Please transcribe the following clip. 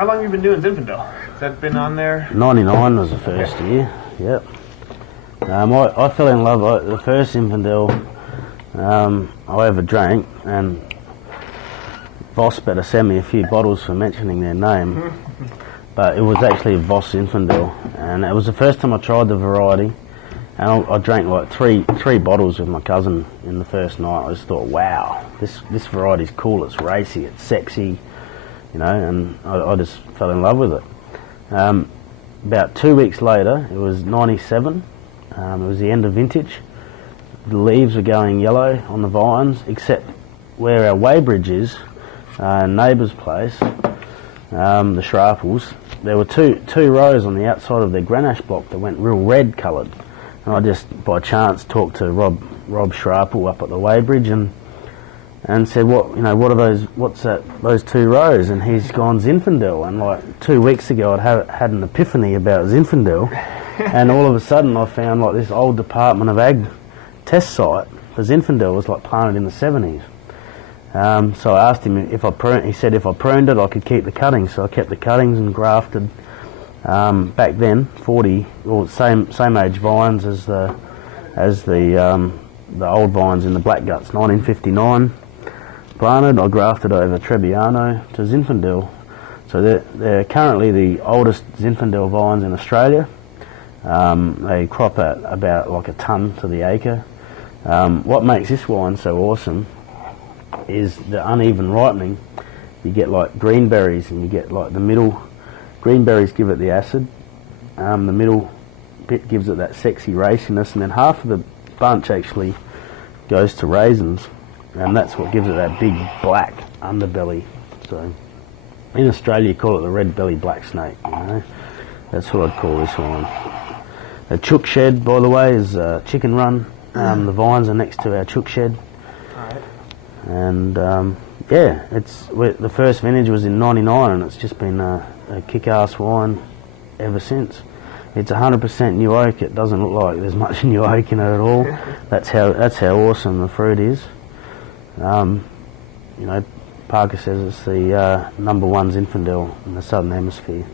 How long have you been doing Zinfandel? Has that been on there? 99 was the first year, yep. I fell in love, the first Zinfandel I ever drank, and Voss better send me a few bottles for mentioning their name, but it was actually Voss Zinfandel, and it was the first time I tried the variety, and I drank like three bottles with my cousin in the first night. I just thought, wow, this variety's cool, it's racy, it's sexy, you know, and I just fell in love with it. About 2 weeks later, it was 97, it was the end of vintage. The leaves were going yellow on the vines, except where our weighbridge is, neighbour's place, the Sharples, there were two rows on the outside of their Grenache block that went real red coloured. And I just, by chance, talked to Rob Sharple up at the weighbridge and said, what are those, what's that, those two rows? And he's gone, Zinfandel. And like 2 weeks ago I'd had an epiphany about Zinfandel, and all of a sudden I found like this old Department of Ag test site for Zinfandel was like planted in the 70s. So I asked him if I pruned. He said if I pruned it I could keep the cuttings, so I kept the cuttings and grafted back then 40 or same age vines as the old vines in the Black Guts, 1959 planted. I grafted over Trebbiano to Zinfandel, so they're currently the oldest Zinfandel vines in Australia. They crop at about like a tonne to the acre. What makes this wine so awesome is the uneven ripening. You get like green berries, and you get like the middle green berries give it the acid, the middle bit gives it that sexy raciness, and then half of the bunch actually goes to raisins, and that's what gives it that big black underbelly. So in Australia you call it the red belly black snake, you know. That's what I'd call this wine. The Chookshed, by the way, is Chicken Run. The vines are next to our Chookshed. And yeah, the first vintage was in 99, and it's just been a kick-ass wine ever since. It's 100% new oak. It doesn't look like there's much new oak in it at all. That's how awesome the fruit is. You know, Parker says it's the #1 Zinfandel in the Southern Hemisphere.